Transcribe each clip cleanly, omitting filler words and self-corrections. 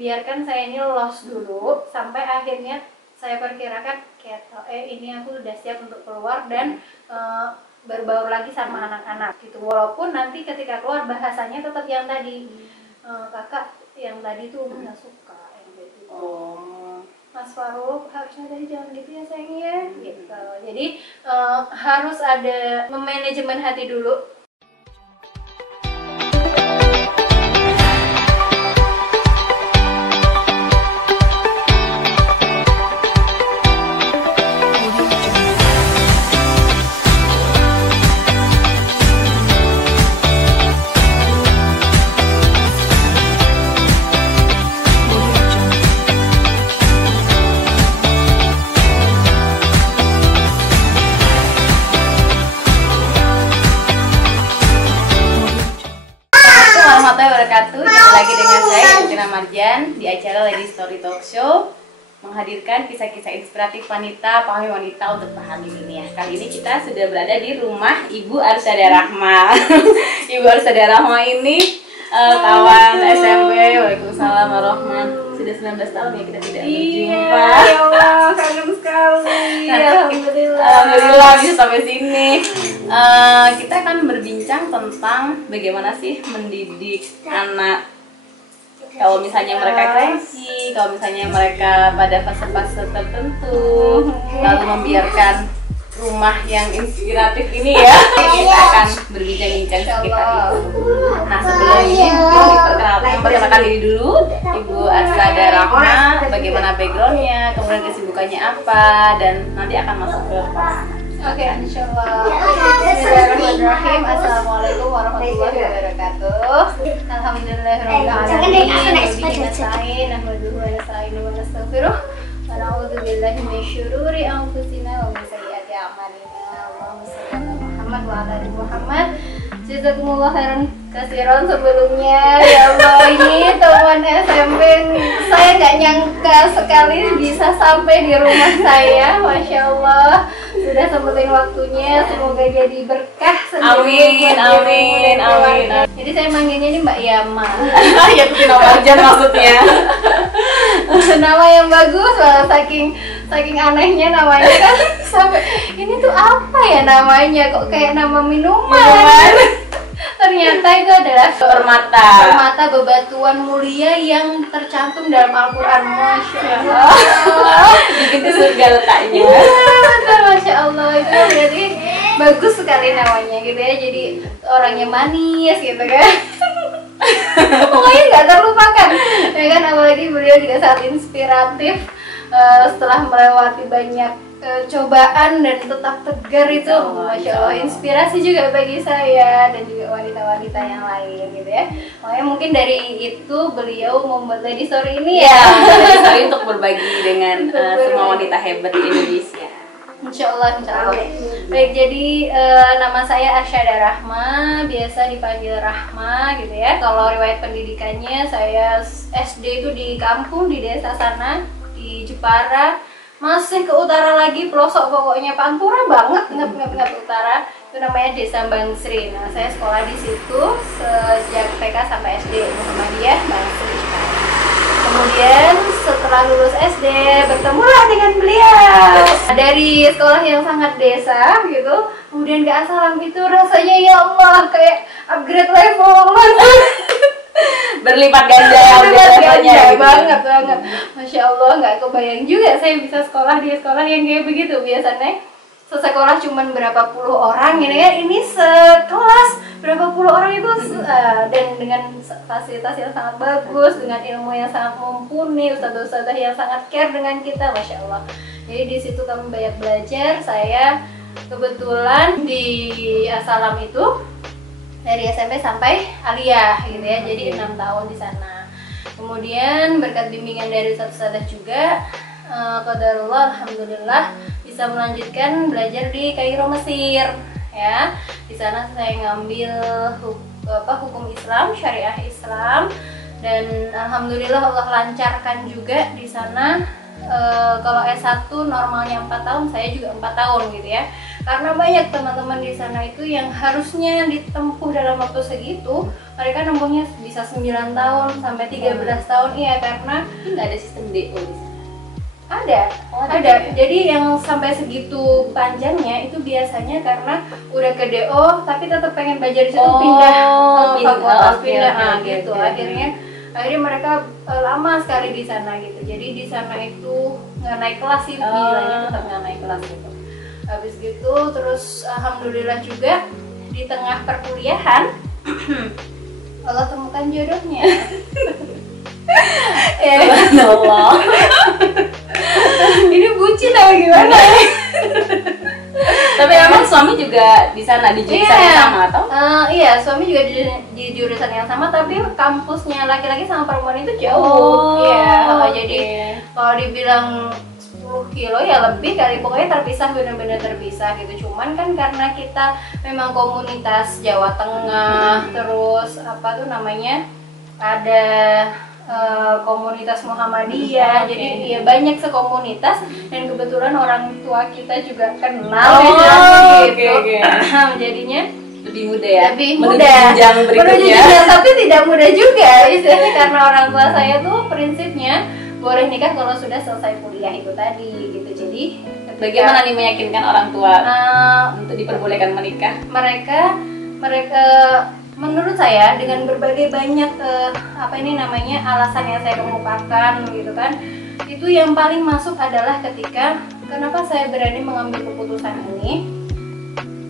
biarkan saya ini lolos dulu sampai akhirnya saya perkirakan kayak ini aku udah siap untuk keluar dan berbaur lagi sama anak-anak gitu. Walaupun nanti ketika keluar bahasanya tetap yang tadi, kakak yang tadi tuh nggak suka yang kayak gitu. Mas Faruk harusnya tadi jangan gitu ya sayangnya gitu. Jadi harus ada memanajemen hati dulu. Wabarakatuh. Jumpa lagi dengan saya Tina Marjan di acara Lady Story Talk Show, menghadirkan kisah-kisah inspiratif wanita, pahami wanita untuk pahami dunia. Kali ini kita sudah berada di rumah Ibu Arsada Rahma. Ibu Arsada Rahma ini kawan SMP. Waalaikumsalam warahmatullahi. Sudah 19 tahun ya kita tidak berjumpa. Ya Allah, kangen sekali. Alhamdulillah bisa sampai sini. Kita akan berbincang tentang bagaimana sih mendidik anak. Kalau misalnya mereka cranky, kalau misalnya mereka pada fase-fase tertentu, lalu membiarkan rumah yang inspiratif ini ya, kita akan berbincang-bincang sekitar itu. Nah sebelum ini, memperkenalkan diri dulu, Ibu Arsada Rahma, bagaimana backgroundnya, kemudian kesibukannya apa, dan nanti akan masuk ke Oke, insyaallah. Bismillahirrahmanirrahim. Assalamualaikum warahmatullahi wabarakatuh. Alhamdulillahirabbil alamin. Bihi nasta'in, nahmaduhu wa nasta'inuhu wa nastaghfiruh. Wa na'udzu billahi min syururi anfusina wa min sayyiati a'malina. Allahumma shalli ala Muhammad wa ala ali Muhammad. Jazakumullah khairan katsiran sebelumnya. Ya Allah, ini teman SMP saya nggak nyangka sekali bisa sampai di rumah saya. Masya Allah, sudah sempetin waktunya, semoga jadi berkah sendiri. Amin. Jadi saya manggilnya ini Mbak Yama. Ya Tina Marjan maksudnya. Nama yang bagus, saking anehnya namanya kan. Sampai ini tuh apa ya namanya, kok kayak nama minuman. Ternyata itu adalah permata bebatuan mulia yang tercantum dalam Al-Quran. Masya Allah, Bikin ke surga letaknya. Iya betul, Masya Allah. Itu berarti bagus sekali namanya gitu ya. Jadi orangnya manis gitu kan. Pokoknya nggak terlupakan ya kan, apalagi beliau juga sangat inspiratif. Setelah melewati banyak cobaan dan tetap tegar itu, Masya Allah, inspirasi juga bagi saya dan juga wanita-wanita yang lain gitu ya. Makanya mungkin dari itu beliau membuat Lady Story ini ya. Lady Story untuk berbagi dengan semua wanita hebat di Indonesia. Insya Allah. Baik, jadi nama saya Arsada Rahma, biasa dipanggil Rahma gitu ya. Kalau riwayat pendidikannya, saya SD itu di kampung di desa sana di Jepara. Masih ke utara lagi, pelosok pokoknya, Pantura banget, nggak utara. Itu namanya Desa Bangsri. Nah, saya sekolah di situ sejak TK sampai SD, Muhammadiyah Bangsri. Kemudian setelah lulus SD bertemulah dengan beliau. Dari sekolah yang sangat desa gitu, kemudian ke Asalam itu rasanya ya Allah kayak upgrade level. Berlipat ganda banget. Masya Allah, nggak kebayang juga saya bisa sekolah di sekolah yang kayak begitu. Biasanya sesekolah cuman berapa puluh orang gitu ya, ini sekelas berapa puluh orang itu dan dengan fasilitas yang sangat bagus, dengan ilmu yang sangat mumpuni, ustadzah-ustadzah yang sangat care dengan kita, Masya Allah. Jadi di situ kami banyak belajar. Saya kebetulan di Asalam itu dari SMP sampai aliyah gitu ya, jadi 6 tahun di sana. Kemudian berkat bimbingan dari ustadzah juga, qadarullah, alhamdulillah bisa melanjutkan belajar di Kairo, Mesir ya. Di sana saya ngambil hukum Islam, syariah Islam, dan alhamdulillah Allah lancarkan juga di sana kalau S1 normalnya 4 tahun, saya juga 4 tahun gitu ya. Karena banyak teman-teman di sana itu yang harusnya ditempuh dalam waktu segitu, mereka nempuhnya bisa 9 tahun sampai 13 tahun. Iya, karena nggak ada sistem DO di sana. ada. Jadi yang sampai segitu panjangnya itu biasanya karena udah ke DO tapi tetap pengen belajar di situ, pindah fakultas, pindah gitu. Akhirnya mereka lama sekali di sana gitu. Jadi di sana itu nggak naik kelas sih, bilangnya tetap nggak naik kelas gitu. Habis gitu terus alhamdulillah juga di tengah perkuliahan Allah temukan jodohnya. Ya, Allah. ini bucin apa gimana? Tapi emang suami juga di sana di jurusan yang sama atau? Iya, suami juga di jurusan yang sama, tapi kampusnya laki-laki sama perempuan itu jauh. Jadi kalau dibilang 10 kilo ya lebih kali, pokoknya terpisah, benar-benar terpisah gitu. Cuman kan karena kita memang komunitas Jawa Tengah, terus apa tuh namanya, ada komunitas Muhammadiyah, jadi ya banyak sekomunitas, dan kebetulan orang tua kita juga kenal gitu. Jadinya lebih mudah ya, lebih mudah menuju jenjang, tapi tidak mudah juga istilahnya, karena orang tua saya tuh prinsipnya boleh nikah kalau sudah selesai kuliah itu tadi gitu. Jadi bagaimana nih meyakinkan orang tua untuk diperbolehkan menikah? Mereka menurut saya dengan berbagai banyak alasan yang saya kemukakan gitu kan, itu yang paling masuk adalah ketika kenapa saya berani mengambil keputusan ini.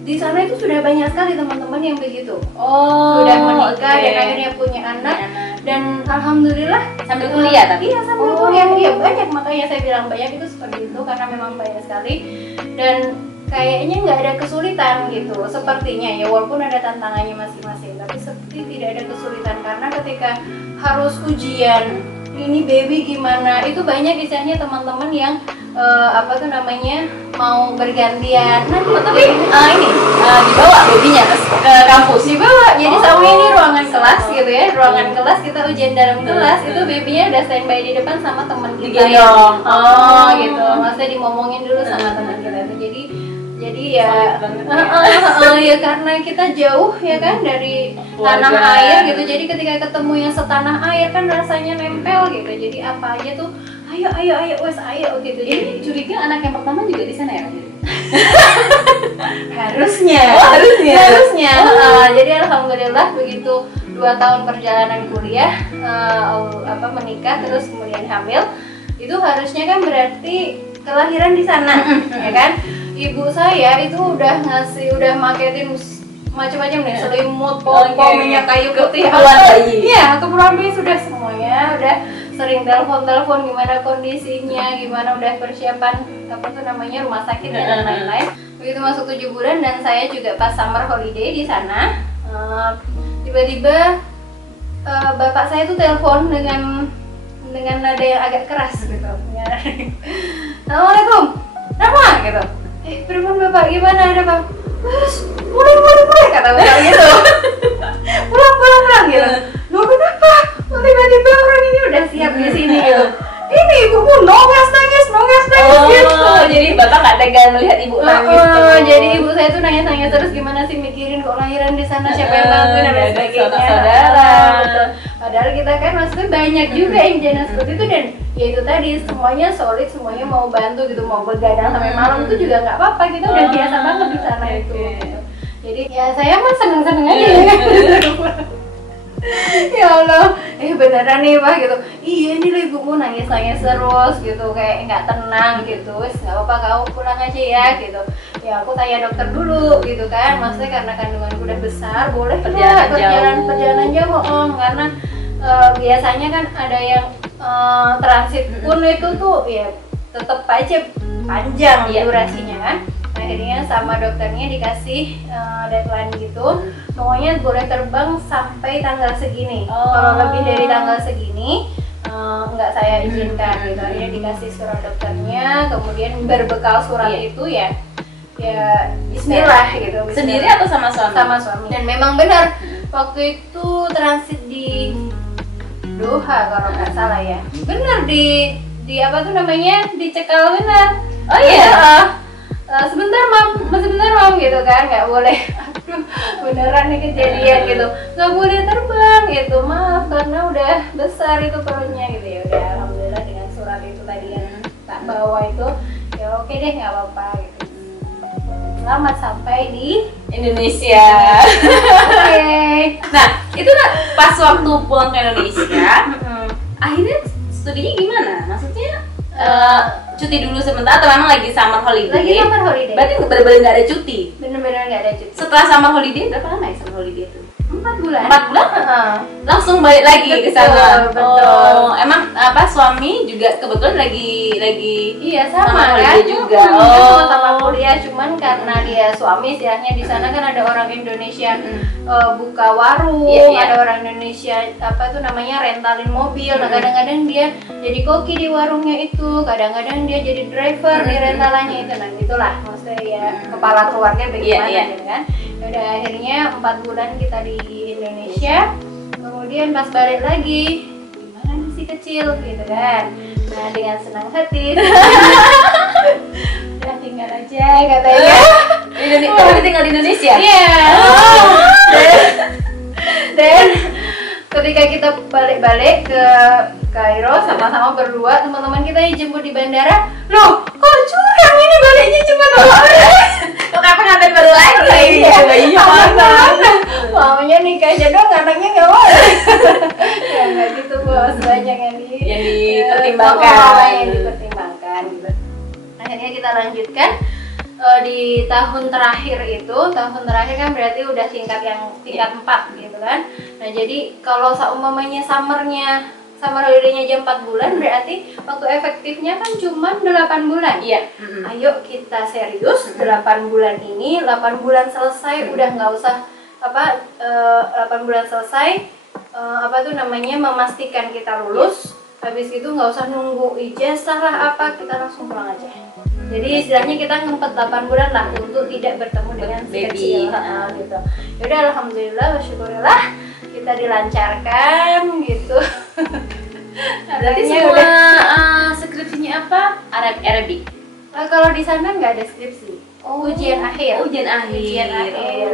Di sana itu sudah banyak sekali teman-teman yang begitu, sudah menikah dan akhirnya punya anak, dan alhamdulillah sambil kuliah tadi. Iya, sambil kuliah. Iya, banyak, makanya saya bilang banyak itu seperti itu karena memang banyak sekali, dan kayaknya nggak ada kesulitan gitu sepertinya ya, walaupun ada tantangannya masing-masing, tapi seperti tidak ada kesulitan karena ketika harus ujian ini baby gimana, itu banyak istilahnya teman-teman yang mau bergantian. Tapi ini dibawa babynya ke kampus, dibawa. Jadi sama ini ruangan kelas gitu ya, ruangan kelas kita ujian dalam kelas, itu babynya udah standby di depan sama teman kita ya. Gitu, maksudnya dimomongin dulu sama teman kita itu. Jadi ya ya karena kita jauh ya kan dari tanah air gitu, jadi ketika ketemu yang setanah air kan rasanya nempel gitu, jadi apa aja tuh ayo wes ayo gitu. Jadi curiga anak yang pertama juga di sana ya? harusnya. Jadi alhamdulillah begitu 2 tahun perjalanan kuliah, menikah terus kemudian hamil, itu harusnya kan berarti kelahiran di sana ya kan. Ibu saya itu udah maketin macam-macam nih, selimut, popok, minyak kayu putih, keperluan bayi sudah semuanya, udah sering telepon gimana kondisinya, gimana udah persiapan rumah sakit dan lain-lain. Begitu masuk 7 bulan dan saya juga pas summer holiday di sana, tiba-tiba bapak saya tuh telepon dengan nada yang agak keras gitu. Assalamualaikum, Rahma gitu. Pripun bapak, gimana ada bang? Mulai kata bapak gitu. pulang gitu. Loh kenapa? Tiba-tiba orang ini udah siap di sini gitu. Ini ibuku nangis gitu. Jadi bapak nggak tega melihat ibu nangis. Jadi ibu saya tuh nangis terus, gimana sih mikirin kok lahiran di sana, siapa yang bantuin dan sebagainya. Saudara. Padahal kita kan maksudnya banyak juga yang jenis seperti itu, dan ya itu tadi semuanya solid, semuanya mau bantu gitu, mau begadang sampai malam itu juga nggak apa-apa, kita udah biasa banget di sana itu. Gitu. Jadi ya saya mah seneng-seneng aja ya. Ya Allah, beneran nih Pak gitu. Iya ini loh ibumu nangis terus gitu, kayak nggak tenang gitu. Wes nggak apa-apa, kamu pulang aja ya gitu. Ya aku tanya dokter dulu gitu kan, maksudnya karena kandunganku udah besar, boleh perjalanan jauh karena biasanya kan ada yang transit pun itu tuh ya tetap aja panjang durasinya kan. Akhirnya sama dokternya dikasih deadline gitu, pokoknya boleh terbang sampai tanggal segini. Kalau lebih dari tanggal segini nggak saya izinkan gitu. Akhirnya dikasih surat dokternya, kemudian berbekal surat itu ya Bismillah gitu. Bismillah. Sendiri atau sama suami? Sama suami. Dan memang benar waktu itu transit di Doha kalau nggak salah ya. Benar di apa tuh namanya, dicekal benar. Oh iya. Sebentar mam, masih bentar mam gitu kan, nggak boleh. Aduh, beneran nih kejadian gitu, nggak boleh terbang gitu, maaf karena udah besar itu perutnya gitu. Ya udah, alhamdulillah dengan surat itu tadi yang tak bawa itu, ya oke deh nggak apa-apa gitu. Selamat sampai di Indonesia. Oke. Nah, itu pas waktu pulang ke Indonesia, akhirnya studinya gimana? Maksudnya cuti dulu sebentar atau memang lagi summer holiday? Lagi summer holiday. Berarti benar-benar nggak ada cuti? Bener-bener nggak ada cuti. Setelah summer holiday berapa lama ya summer holiday itu? 4 bulan. 4 bulan? Langsung balik lagi ke sana. Betul. Oh, emang apa suami juga kebetulan lagi Iya sama summer kan holiday juga. sama-sama kuliah, cuman karena dia suami istilahnya di sana kan ada orang Indonesia buka warung, ada orang Indonesia apa tuh namanya rentalin mobil. Nah kadang-kadang dia jadi koki di warungnya itu, kadang-kadang dia jadi driver di rentalannya itu. Nah itulah maksudnya ya kepala keluarga bagaimana gitu kan. Udah akhirnya 4 bulan kita di Indonesia, kemudian pas balik lagi gimana nih si kecil gitu kan. Nah dengan senang hati udah tinggal aja katanya. Tapi tinggal di Indonesia? Iya. Dan ketika kita balik-balik ke Kairo sama-sama berdua, teman-teman kita yang jemput di bandara, loh kok curang ini baliknya cuma 2 orang? Kok kayak pengantin baru lagi? Iya mana? Maunya nikah aja dong, anaknya nggak mau. Ya nggak gitu bos, banyak yang dipertimbangkan. Yang dipertimbangkan gitu. Akhirnya kita lanjutkan di tahun terakhir itu, tahun terakhir kan berarti udah tingkat 4 gitu kan. Nah jadi kalau seumpamanya summer holiday-nya aja 4 bulan, berarti waktu efektifnya kan cuma 8 bulan. Iya. Ayo kita serius, 8 bulan ini, 8 bulan selesai, udah nggak usah 8 bulan selesai, apa tuh namanya, memastikan kita lulus. Habis itu nggak usah nunggu ijazah lah apa, kita langsung pulang aja. Jadi istilahnya kita ngempet 8 bulan lah untuk tidak bertemu dengan si kecil gitu. Yaudah alhamdulillah, bersyukurillah kita dilancarkan gitu. Berarti semua skripsinya apa? Arabic. Kalau di sana nggak ada skripsi. Ujian akhir. Ujian akhir. Ujian akhir.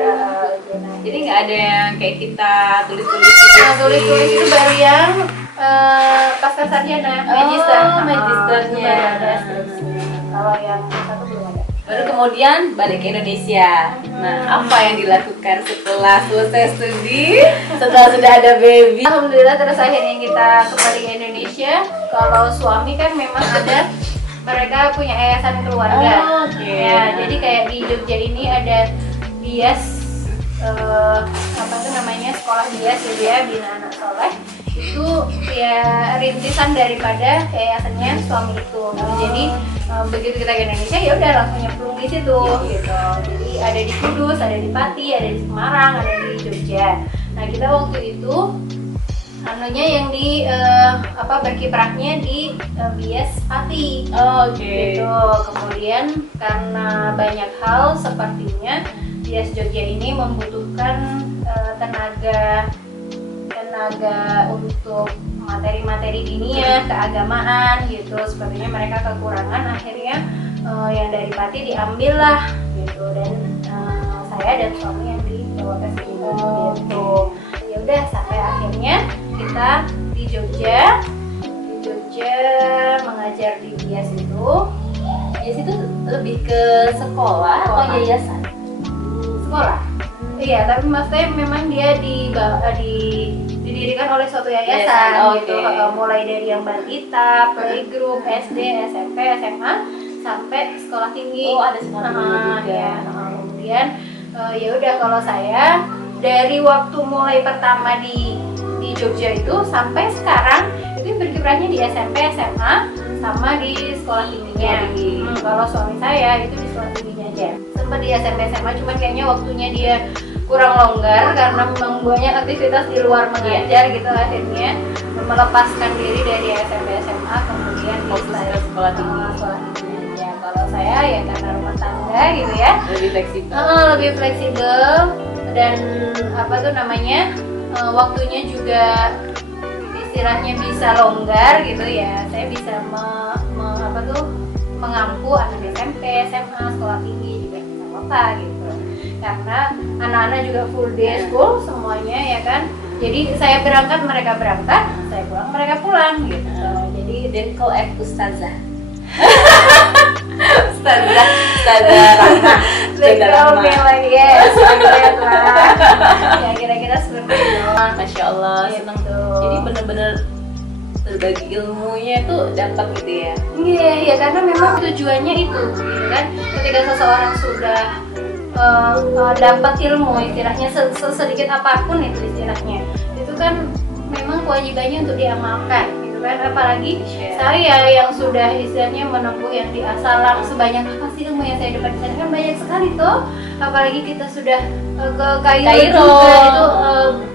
Jadi nggak ada yang kayak kita tulis-tulis. Tulis-tulis itu baru yang pasca sarjana, magister. Magisternya. Ada skripsi. Kalau yang satu belum ada. Baru kemudian balik ke Indonesia. Nah, apa yang dilakukan setelah selesai studi? Setelah sudah ada baby? Alhamdulillah terus akhirnya kita kembali ke Indonesia. Kalau suami kan memang ada, mereka punya yayasan keluarga. Ya, jadi kayak di Jogja ini ada bias apa tuh namanya, sekolah bias gitu ya, Bina Anak Soleh. Itu ya rintisan daripada yayasannya suami itu. Jadi begitu kita ke Indonesia ya udah langsung nyemplung di situ gitu. Jadi ada di Kudus, ada di Pati, ada di Semarang, ada di Jogja. Nah kita waktu itu anunya yang di berkiprahnya di bias Pati. Gitu. Kemudian karena banyak hal sepertinya bias Jogja ini membutuhkan tenaga untuk materi-materi diniyah, keagamaan gitu. Sepertinya mereka kekurangan, akhirnya yang dari Pati diambil lah gitu, dan saya dan suami yang dibawa ke sini gitu. Ya udah sampai akhirnya kita di Jogja mengajar di bias itu. Bias itu lebih ke sekolah atau yayasan? Sekolah. Iya, tapi maksudnya memang dia didirikan oleh suatu yayasan gitu. Mulai dari yang balita, playgroup, SD, SMP, SMA sampai sekolah tinggi. Ada sekolah tinggi juga. Ya. Kemudian ya udah, kalau saya dari waktu mulai pertama di Jogja itu sampai sekarang itu berkiprahnya di SMP, SMA sama di sekolah tingginya. Kalau suami saya itu di sekolah tingginya aja. Sempat di SMP, SMA, cuman kayaknya waktunya dia kurang longgar karena memang banyak aktivitas di luar mengajar gitu. Akhirnya melepaskan diri dari SMP, SMA, kemudian fokus ke sekolah tinggi. Ya, kalau saya ya karena rumah tangga gitu ya, lebih fleksibel. Lebih fleksibel dan apa tuh namanya, waktunya juga istilahnya bisa longgar gitu ya, saya bisa mengampu anak SMP, SMA, sekolah tinggi juga bisa kota gitu. Karena anak-anak juga full day school semuanya ya kan. Jadi saya berangkat, mereka berangkat, saya pulang, mereka pulang gitu. Jadi dan kau ustazah. Ustazah Rahma. lagi ya, ya kira-kira seperti itu. Masya Allah, senang tuh. Jadi bener-bener berbagi ilmunya itu dapat gitu ya. Iya, karena memang tujuannya itu, gitu kan. Ketika seseorang sudah dapat ilmu, istilahnya sedikit apapun itu istilahnya, itu kan memang kewajibannya untuk diamalkan, gitu kan. Apalagi saya yang sudah istilahnya menempuh yang di Asalam, sebanyak apa sih ilmu yang saya dapat di sana, kan banyak sekali tuh. Apalagi kita sudah ke Kairo juga, itu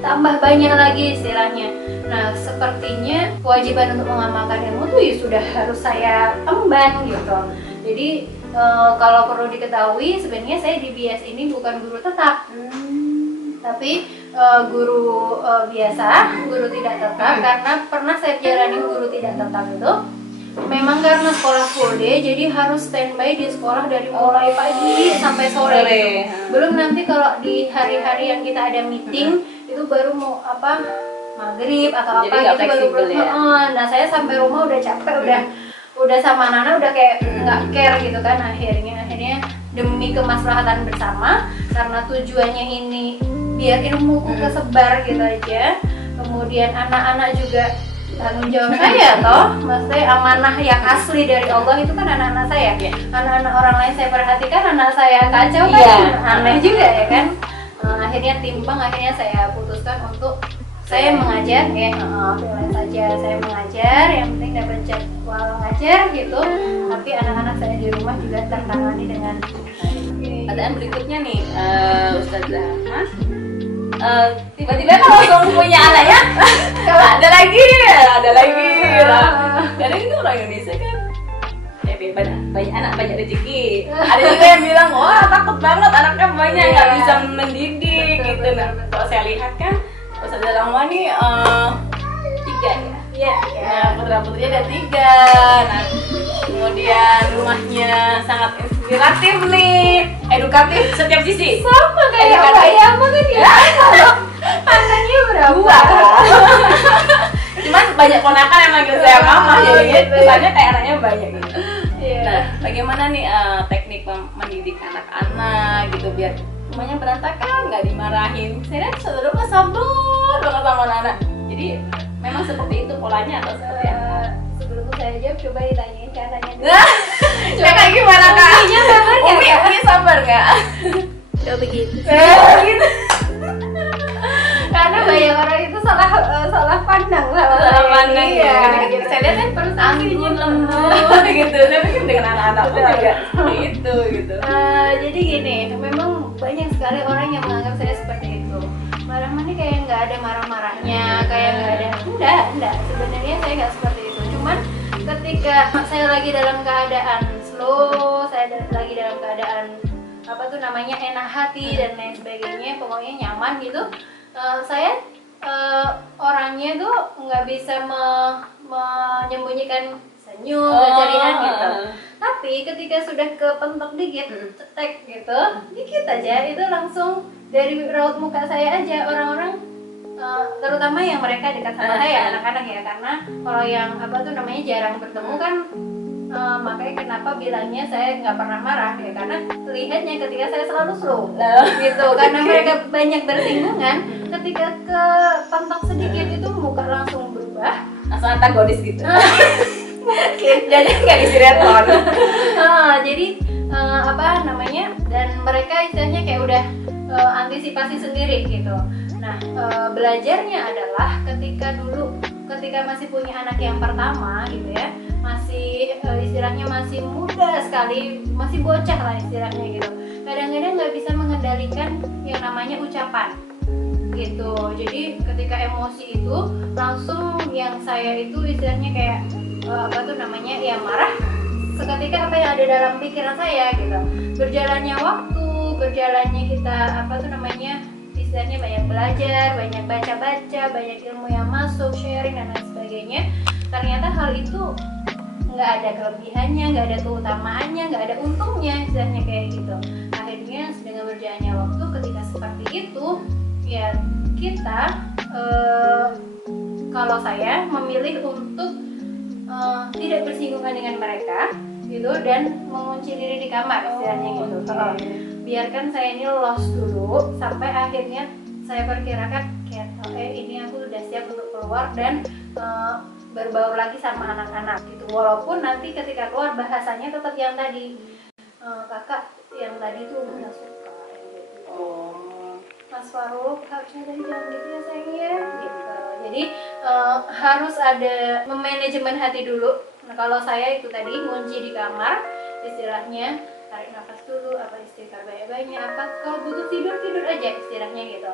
tambah banyak lagi istilahnya. Nah, sepertinya kewajiban untuk mengamalkan ilmu tuh ya sudah harus saya emban gitu. Jadi kalau perlu diketahui, sebenarnya saya di BIAS ini bukan guru tetap, tapi guru biasa, guru tidak tetap. Karena pernah saya jalani guru tidak tetap itu, memang karena sekolah full day, jadi harus standby di sekolah dari mulai pagi sampai sore. Gitu. Belum nanti kalau di hari-hari yang kita ada meeting, itu baru mau maghrib atau apa gitu baru ya? Nah, saya sampai rumah udah capek, udah sama anak udah kayak nggak care gitu kan. Akhirnya demi kemaslahatan bersama, karena tujuannya ini biar ilmuku kesebar gitu aja, kemudian anak-anak juga tanggung jawab saya toh, maksudnya amanah yang asli dari Allah itu kan anak-anak saya. Anak-anak orang lain saya perhatikan, anak saya kacau kan, aneh juga ya kan. Akhirnya timbang, akhirnya saya putuskan untuk saya mengajar ya, freelance saja. Saya mengajar, yang penting dapat jadwal ngajar gitu. Tapi anak-anak saya di rumah juga tertangani dengan Pertanyaan berikutnya nih, Ustazah Mas, tiba-tiba kalau langsung punya anaknya, ada lagi. Karena itu orang Indonesia kan, banyak anak banyak rezeki. Ada juga yang bilang, wah takut banget anaknya banyak, nggak bisa mendidik gitu. Nah, kalau saya lihat kan, Ustazah Rahma nih 3 ya. Nah, putra-putrinya ada 3. Nah, kemudian rumahnya sangat inspiratif nih, edukatif setiap sisi. Sama kayak ayam kan ya. Anaknya berapa? 2. Cuman banyak ponakan yang manggil saya mama, jadi kesannya kayak anaknya banyak gitu. Nah, bagaimana nih teknik mendidik anak-anak gitu biar rumahnya berantakan, nggak dimarahin? Saya lihat saudara sabar banget sama anak-anak. Jadi memang seperti itu polanya atau seperti apa? Sebelum saya jawab, coba ditanyain ke anaknya. Coba kayak gimana kak? Uminya sabar nggak? Umi sabar nggak? Udah begitu. Karena banyak orang itu salah pandang, salah pandang ya. Karena kan gitu. saya lihat kan anggun lembut gitu. Saya pikir dengan anak-anak pun juga seperti itu gitu. Jadi gini, memang banyak sekali orang yang menganggap saya seperti itu. Marah-marah kayak nggak ada marah-marahnya, kayak nggak ada. Enggak. Sebenarnya saya nggak seperti itu. Cuman ketika saya lagi dalam keadaan slow, saya lagi dalam keadaan enak hati dan lain sebagainya, pokoknya nyaman gitu. Saya orangnya tuh nggak bisa menyembunyikan senyum, keceriaan gitu. Tapi ketika sudah kepentok dikit, cetek gitu, dikit aja itu langsung dari raut muka saya aja orang-orang, terutama yang mereka dekat sama saya, anak-anak ya, karena kalau yang jarang bertemu kan. Makanya kenapa bilangnya saya nggak pernah marah ya, karena terlihatnya ketika saya selalu slow gitu, karena mereka banyak bersinggungan. Ketika ke pentok sedikit itu muka langsung berubah, langsung antagonis gitu. Jadi nggak disireton. Jadi dan mereka istilahnya kayak udah antisipasi sendiri gitu. Nah, belajarnya adalah ketika masih punya anak yang pertama gitu ya, masih istilahnya masih muda sekali, masih bocah lah istilahnya gitu. Kadang-kadang nggak bisa mengendalikan yang namanya ucapan gitu. Jadi ketika emosi itu langsung yang saya itu istilahnya kayak marah seketika apa yang ada dalam pikiran saya gitu. Berjalannya waktu, berjalannya kita istilahnya banyak belajar, banyak baca-baca, banyak ilmu yang masuk, sharing dan lain sebagainya. Ternyata hal itu nggak ada kelebihannya, nggak ada keutamaannya, nggak ada untungnya, istilahnya kayak gitu. Akhirnya dengan berjalannya waktu, ketika seperti itu, ya kita kalau saya memilih untuk tidak bersinggungan dengan mereka gitu, dan mengunci diri di kamar istilahnya gitu. Biarkan saya ini lost dulu sampai akhirnya saya perkirakan kayak ini aku udah siap untuk keluar dan berbaur lagi sama anak-anak gitu. Walaupun nanti ketika keluar bahasanya tetap yang tadi, kakak yang tadi tuh nggak suka gitu. Mas Faruk harusnya tadi jangan gitu ya sayang ya gitu. Jadi harus ada memanajemen hati dulu. Nah kalau saya itu tadi ngunci di kamar istilahnya, tarik nafas dulu, apa istighfar banyak-banyak, apa kalau butuh tidur aja istilahnya gitu.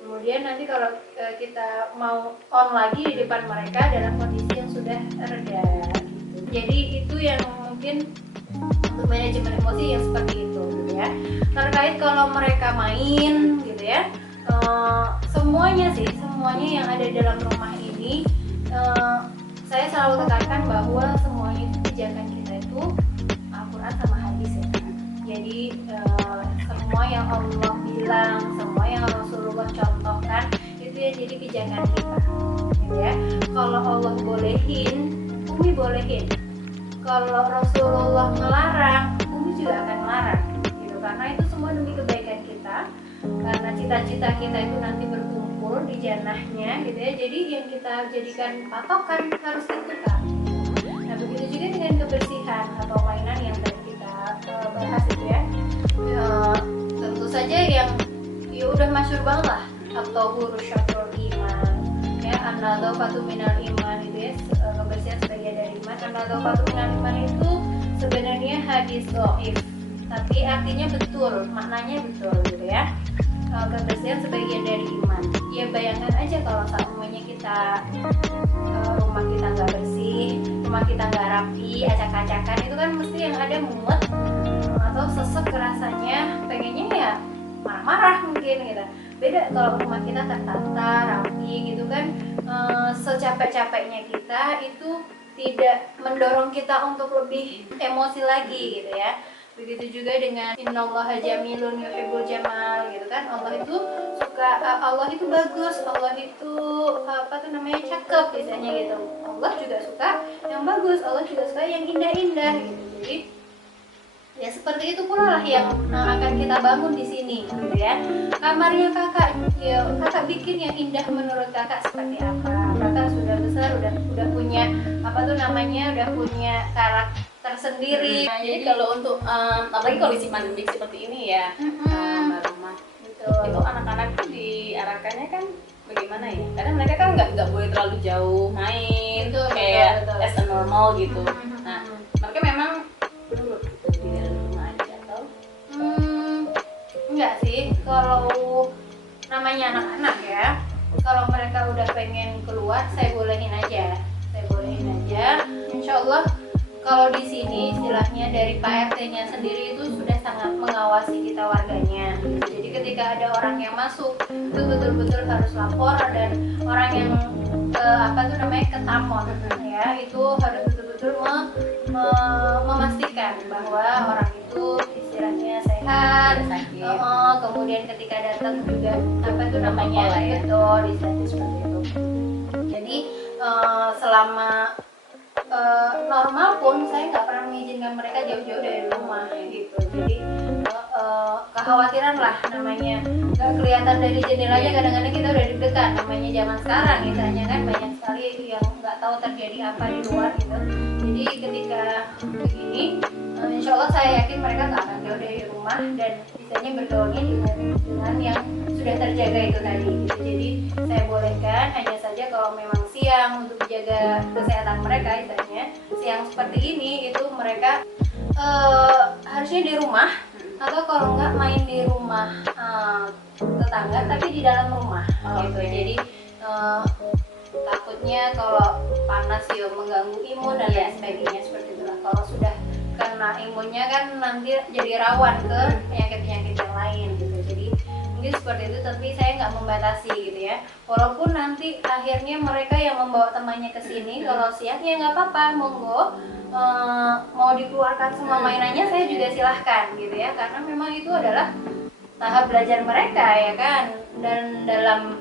Kemudian nanti kalau kita mau on lagi di depan mereka dalam kondisi yang sudah reda gitu. Jadi itu yang mungkin untuk manajemen emosi yang seperti itu gitu ya. Terkait kalau mereka main gitu ya, semuanya yang ada dalam rumah ini, saya selalu tekankan bahwa semuanya itu pijakan kita itu Al-Quran sama hadis ya. Jadi semua yang Allah bilang, semua yang Rasulullah contohkan itu yang jadi pijakan kita gitu ya. Kalau Allah bolehin, Umi bolehin. Kalau Rasulullah melarang, Umi juga akan melarang gitu. Karena itu semua demi kebaikan kita, karena cita-cita kita itu nanti berkumpul di jannahnya gitu ya. Jadi yang kita jadikan patokan harus tentukan. Nah begitu juga dengan kebersihan atau mainan yang tadi kita bahas itu ya. Tentu saja yang ya udah masyhur banget lah, atau huruf syatrul iman ya, an-nadhafatu minal iman itu ya, kebersihan sebagian dari iman. An-nadhafatu minal iman itu sebenarnya hadis dhaif, tapi artinya betul, maknanya betul gitu ya. Kebersihan sebagian dari iman. Ya bayangkan aja kalau semuanya kita rumah kita nggak bersih, rumah kita nggak rapi, acak-acakan, itu kan mesti yang ada mumet atau sesek rasanya, pengennya ya marah-marah mungkin gitu. Beda kalau rumah kita tertata, rapi gitu kan, secapek-capeknya kita itu tidak mendorong kita untuk lebih emosi lagi gitu ya. Begitu juga dengan innallaha jamilun yuhibbul jamal gitu kan. Allah itu suka, Allah itu bagus, Allah itu cakep misalnya gitu. Allah juga suka yang bagus, Allah juga suka yang indah-indah gitu. Jadi ya seperti itu pula lah yang akan kita bangun di sini gitu ya. Kamarnya kakak, ya kakak bikin yang indah menurut kakak seperti apa. Kakak sudah besar, udah punya udah punya karakter tersendiri. Nah, jadi kalau untuk apalagi kondisi pandemi seperti ini ya, Mbak Roma, itu anak-anak tuh diarahkannya kan bagaimana ya? Karena mereka kan nggak boleh terlalu jauh main, kayak as a normal gitu. Nah, mereka memang menurut di dalam rumah aja atau? Enggak sih, kalau namanya anak-anak ya, kalau mereka udah pengen keluar, saya bolehin aja. Insya Allah kalau di sini istilahnya dari Pak RT-nya sendiri itu sudah sangat mengawasi kita warganya. Jadi ketika ada orang yang masuk itu betul-betul harus lapor, dan orang yang ketamon ya, itu harus betul-betul memastikan bahwa orang itu istilahnya sehat. Kemudian ketika datang juga betul istilahnya seperti itu. Jadi selama normal pun saya nggak pernah mengizinkan mereka jauh-jauh dari rumah gitu. Jadi kekhawatiran lah namanya, nggak kelihatan dari jendelanya, kadang-kadang kita udah deg-degan, namanya zaman sekarang misalnya kan banyak sekali yang nggak tahu terjadi apa di luar gitu. Jadi ketika begini, insya Allah saya yakin mereka nggak akan jauh dari rumah dan bisanya bergaulnya dengan yang sudah terjaga itu tadi gitu. Jadi saya bolehkan, hanya saja kalau memang siang untuk menjaga kesehatan mereka, misalnya siang seperti ini itu mereka harusnya di rumah, atau kalau nggak main di rumah tetangga tapi di dalam rumah gitu. Jadi takutnya kalau panas ya mengganggu imun dan lain sebagainya seperti itulah. Kalau sudah kena imunnya kan nanti jadi rawan ke penyakit-penyakit yang lain gitu. Jadi mungkin seperti itu, tapi saya nggak membatasi gitu ya. Walaupun nanti akhirnya mereka yang membawa temannya ke sini, kalau siap ya nggak apa-apa, monggo. Mau dikeluarkan semua mainannya saya juga silahkan gitu ya, karena memang itu adalah tahap belajar mereka ya kan. Dan dalam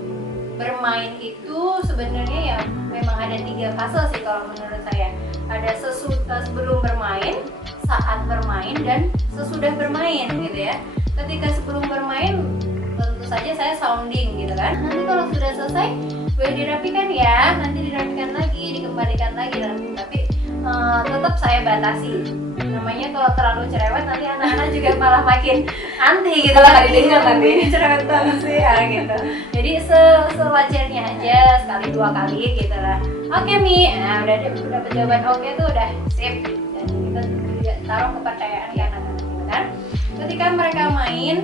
bermain itu sebenarnya ya memang ada 3 fase sih kalau menurut saya. Ada sebelum bermain, saat bermain, dan sesudah bermain gitu ya. Ketika sebelum bermain tentu saja saya sounding gitu kan. Nanti kalau sudah selesai boleh dirapikan ya, nanti dirapikan lagi, dikembalikan lagi, tapi tetap saya batasi. Namanya kalau terlalu cerewet nanti anak-anak juga malah makin anti gitu kan. Ini cerewet banget sih ya gitu. Jadi sewajarnya aja, sekali 2 kali gitu lah. Oke Mi, nah udah dapat jawaban oke tuh udah sip. Dan kita juga taruh kepercayaan di anak-anak gitu kan. Ketika mereka main,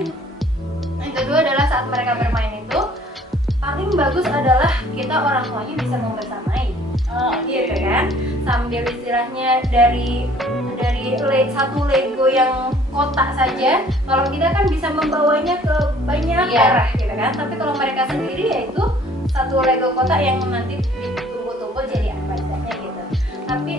yang kedua adalah saat mereka bermain itu paling bagus adalah kita orang tuanya bisa membersamai. Gitu kan, sambil istilahnya dari satu Lego yang kotak saja, kalau kita kan bisa membawanya ke banyak arah gitu kan. Tapi kalau mereka sendiri yaitu satu Lego kotak yang nanti ditumpuk-tumpuk jadi apa istilahnya gitu. Tapi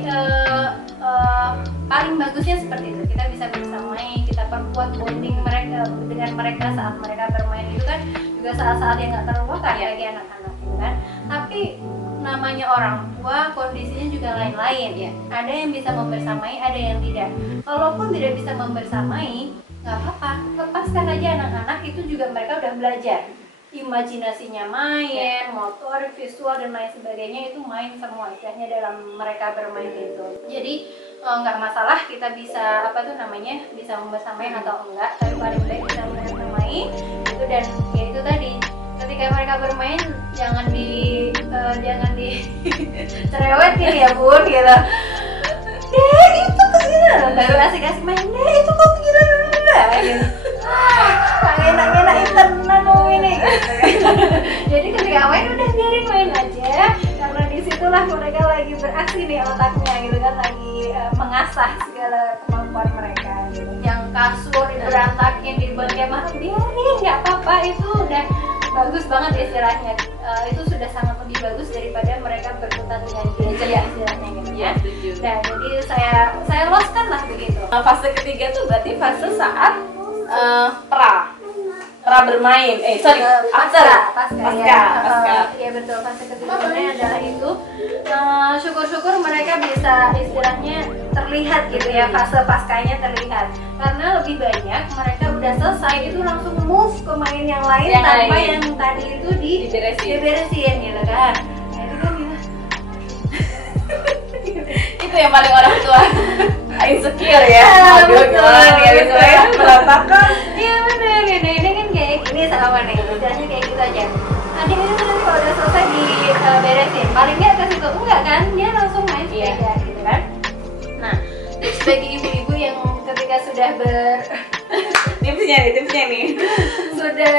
paling bagusnya seperti itu, kita bisa bersamai, kita perkuat bonding mereka dengan mereka saat mereka bermain itu kan juga saat-saat yang nggak terlupakan ya bagi anak-anak gitu kan. Tapi namanya orang tua kondisinya juga lain-lain ya. Ada yang bisa membersamai, ada yang tidak. Kalaupun tidak bisa membersamai, nggak apa-apa, lepaskan aja anak-anak, itu juga mereka udah belajar. Imajinasinya main, motor, visual dan lain sebagainya itu main semua istilahnya dalam mereka bermain itu. Jadi nggak masalah kita bisa bisa membersamai atau enggak, tapi paling baik bisa membersamai itu. Dan ya itu tadi, ketika mereka bermain jangan di cerewetin ya bun gitu. Itu kegila, baru asik-asik main. Itu kok kegila gitu. Enak-enak tenan ini gitu kan. Jadi ketika main udah biarin main aja, karena disitulah mereka lagi beraksi nih otaknya gitu kan, lagi mengasah segala kemampuan mereka gitu. Yang kasur berantakin dibuat kayak mana, biarin nggak apa-apa, itu udah bagus banget istilahnya. Itu sudah sangat lebih bagus daripada mereka berkutat dengan gajah istilahnya gitu ya. Nah jadi saya loskan lah begitu. Fase ketiga tuh berarti fase saat pra bermain, pasca. Iya betul, fase ketiganya adalah itu. Syukur-syukur mereka bisa istilahnya terlihat gitu ya, fase paskanya terlihat. Karena lebih banyak mereka udah selesai itu langsung move ke main yang lain tanpa yang tadi itu diberesin gitu kan. Nah itu kan itu yang paling orang tua insecure ya. Berantakan. Iya benar. Ini kan kayak gini sama nih, istilahnya kayak gitu aja. Adik itu nanti kalau udah selesai diberesin, paling nggak kasih tau enggak kan, dia langsung main sepeda gitu kan. Nah, tips bagi ibu-ibu yang ketika sudah tipsnya nih sudah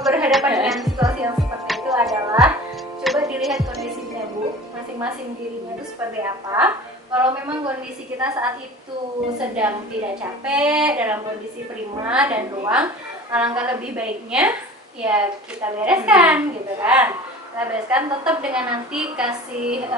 berhadapan dengan situasi yang seperti itu adalah coba dilihat kondisinya bu, masing-masing dirinya itu seperti apa. Kalau memang kondisi kita saat itu sedang tidak capek, dalam kondisi prima dan luang, alangkah lebih baiknya ya kita bereskan gitu kan. Kita bereskan tetap dengan nanti kasih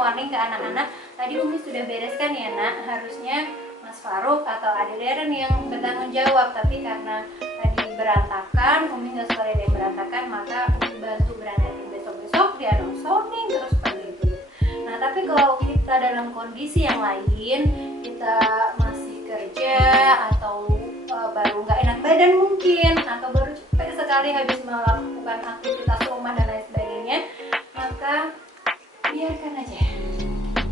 warning ke anak-anak. Tadi Umi sudah bereskan ya nak, harusnya Mas Faruk atau Adik Deren yang bertanggung jawab, tapi karena tadi berantakan, Umi nggak suka ada yang berantakan, maka Umi bantu berantakin, besok-besok dia sounding terus seperti itu. Nah tapi kalau kita dalam kondisi yang lain, kita masih kerja atau baru nggak enak badan mungkin, atau baru capek sekali habis melakukan aktivitas rumah dan lain sebagainya, maka biarkan aja,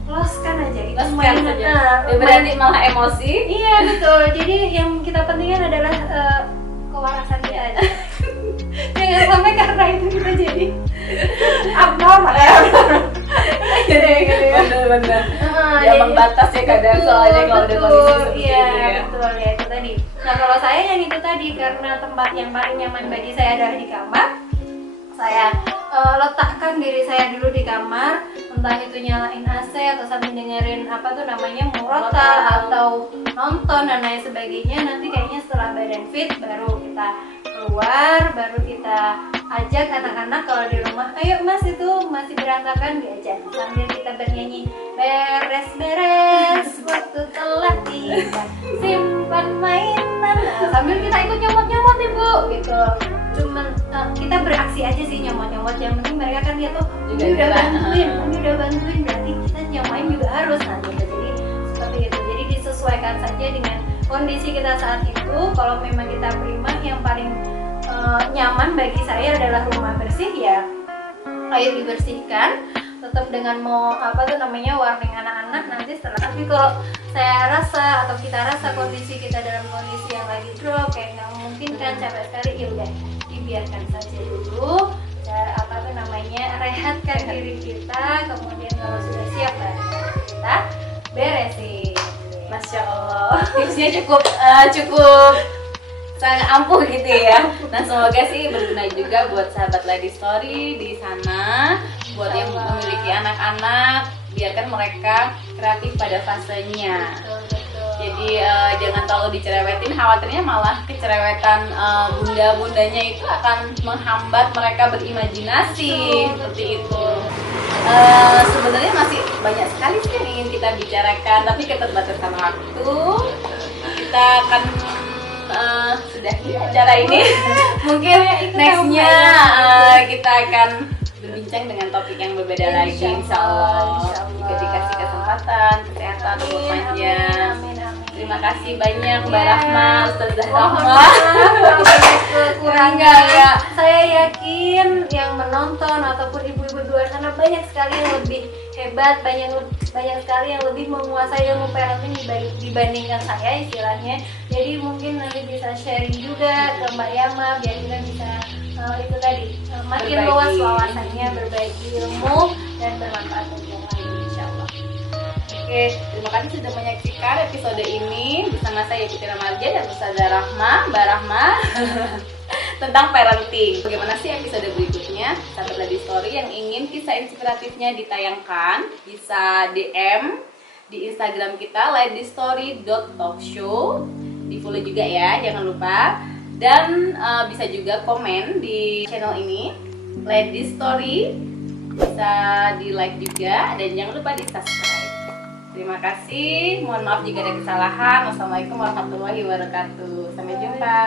loskan aja itu mainan. Berarti malah emosi. Iya betul. Jadi yang kita pentingkan adalah kewarasan kita aja. Jangan sampai karena itu kita jadi abnormal ya. Bener-bener. Ya membatas ya kadang soalnya kalau ada kondisi seperti itu ya. Betul ya itu tadi. Nah kalau saya yang itu tadi, karena tempat yang paling nyaman bagi saya adalah di kamar, saya letakkan diri saya dulu di kamar, entah itu nyalain AC atau sambil dengerin apa tuh namanya murotal atau nonton dan lain sebagainya. Nanti kayaknya setelah badan fit baru kita keluar, baru kita ajak anak-anak kalau di rumah, ayo mas itu masih berantakan, diajak sambil kita bernyanyi beres-beres waktu telah tiba simpan mainan, nah, sambil kita ikut nyomot-nyomot ibu gitu. Cuman kita beraksi aja sih nyomot-nyomot, yang penting mereka kan lihat tuh ini udah bantuin berarti kita nyomain juga harus, nah gitu. Jadi seperti itu, jadi disesuaikan saja dengan kondisi kita saat itu. Kalau memang kita prima, yang paling nyaman bagi saya adalah rumah bersih ya, air dibersihkan, tetap dengan mau apa tuh namanya warning anak-anak nanti setelah. Tapi kalau saya rasa atau kita rasa kondisi kita dalam kondisi yang lagi drop kayak nggak mungkin kan, capek sekali, ya udah dibiarkan saja dulu, apa tuh namanya rehatkan diri kita, kemudian kalau sudah siap baru kita beresin. Masya Allah, tipsnya cukup sangat ampuh gitu ya. Nah semoga sih berguna juga buat sahabat Lady Story di sana, buat yang memiliki anak-anak, biarkan mereka kreatif pada fasenya. Jadi jangan terlalu dicerewetin, khawatirnya malah kecerewetan bunda-bundanya itu akan menghambat mereka berimajinasi seperti itu. Sebenarnya masih banyak sekali sih yang ingin kita bicarakan, tapi keterbatasan waktu kita akan sudahi acara ini. Mungkin nextnya kita akan berbincang dengan topik yang berbeda lagi, insya Allah. Jika dikasih kesempatan, kesehatan, umur panjang. Terima kasih banyak Mbak Rahma, Ustazah Rahma. Kurangnya saya yakin yang menonton ataupun ibu-ibu di luar sana banyak sekali yang lebih hebat, banyak sekali yang lebih menguasai ilmu parenting dibandingkan saya istilahnya. Jadi mungkin nanti bisa sharing juga ke Mbak Yama biar kita bisa itu tadi makin luas wawasannya, berbagi ilmu dan bermanfaat bagi yang lain, insyaallah. Oke, terima kasih sudah menyaksikan episode ini bersama saya Putri Ramarja dan Ustazah Rahma, Mbak Rahma tentang parenting. Bagaimana sih episode berikutnya? Sahabat Lady Story yang ingin kisah inspiratifnya ditayangkan bisa DM di Instagram kita ladystory.talkshow. Di-follow juga ya, jangan lupa. Dan bisa juga komen di channel ini Lady Story, bisa di like juga dan jangan lupa di subscribe. Terima kasih, mohon maaf jika ada kesalahan. Wassalamualaikum warahmatullahi wabarakatuh. Sampai jumpa.